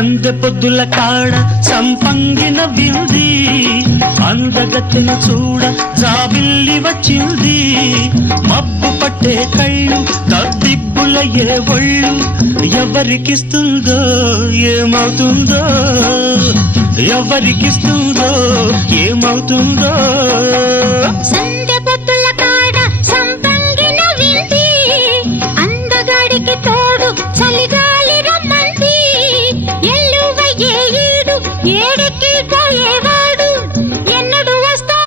సందె పొద్దుల కాడ సంపంగిన బిల్ది అందగత్తెను చూడ జాబిల్లి వచ్చింది మబ్బు పట్టే కళ్ళు తద్దిబ్బుల ఏ ఒళ్ళు ఎవరికిస్తుందో ఏమవుతుందో ఎవరికిస్తుందో ఏమవుతుందో సందె